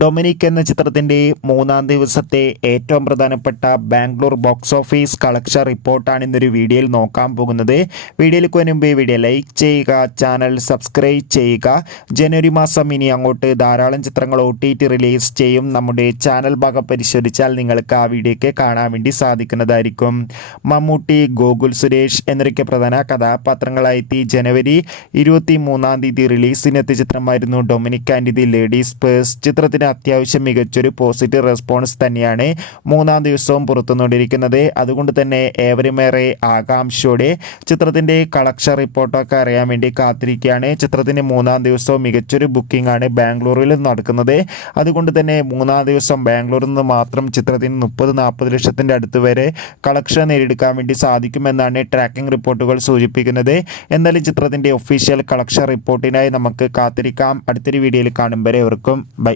Dominic എന്ന ചിത്രത്തിന്റെ മൂന്നാം ദിവസത്തെ ഏറ്റവും പ്രധാനപ്പെട്ട ബാംഗ്ലൂർ ബോക്സ് ഓഫീസ് കളക്ഷൻ റിപ്പോർട്ടാണ് ഇന്നൊരു വീഡിയോയിൽ നോക്കാൻ പോകുന്നത്. വീഡിയോയിലേക്ക് മുൻപ് വീഡിയോ ലൈക്ക് ചെയ്യുക ചാനൽ സബ്സ്ക്രൈബ് ചെയ്യുക. ജനുവരി മാസം ഇനി അങ്ങോട്ട് ധാരാളം ചിത്രങ്ങൾ ഒ റിലീസ് ചെയ്യും. നമ്മുടെ ചാനൽ ഭാഗം പരിശോധിച്ചാൽ നിങ്ങൾക്ക് ആ വീഡിയോയ്ക്ക് കാണാൻ വേണ്ടി സാധിക്കുന്നതായിരിക്കും. മമ്മൂട്ടി ഗോകുൽ സുരേഷ് എന്നൊക്കെ പ്രധാന കഥാപാത്രങ്ങളായെത്തി ജനുവരി ഇരുപത്തി മൂന്നാം തീയതി റിലീസിനെത്തിയ ചിത്രമായിരുന്നു Dominic and the ladies purse. ചിത്രത്തിന് അത്യാവശ്യം മികച്ചൊരു പോസിറ്റീവ് റെസ്പോൺസ് തന്നെയാണ് മൂന്നാം ദിവസവും പുറത്തുനിന്നുകൊണ്ടിരിക്കുന്നത്. അതുകൊണ്ട് തന്നെ ഏവരുമേറെ ആകാംക്ഷയോടെ ചിത്രത്തിന്റെ കളക്ഷൻ റിപ്പോർട്ടൊക്കെ അറിയാൻ വേണ്ടി കാത്തിരിക്കുകയാണ്. ചിത്രത്തിന്റെ മൂന്നാം ദിവസവും മികച്ചൊരു ബുക്കിംഗ് ആണ് ബാംഗ്ലൂരിൽ നടക്കുന്നത്. അതുകൊണ്ട് തന്നെ മൂന്നാം ദിവസം ബാംഗ്ലൂരിൽ നിന്ന് മാത്രം ചിത്രത്തിന് മുപ്പത് നാൽപ്പത് ലക്ഷത്തിന്റെ അടുത്ത് വരെ കളക്ഷൻ നേടിയെടുക്കാൻ വേണ്ടി സാധിക്കുമെന്നാണ് ട്രാക്കിംഗ് റിപ്പോർട്ടുകൾ സൂചിപ്പിക്കുന്നത്. എന്നാലും ചിത്രത്തിന്റെ ഒഫീഷ്യൽ കളക്ഷൻ റിപ്പോർട്ടിനായി നമുക്ക് കാത്തിരിക്കാം. അടുത്തൊരു വീഡിയോയിൽ കാണും. വരെ എവർക്കും ബൈ.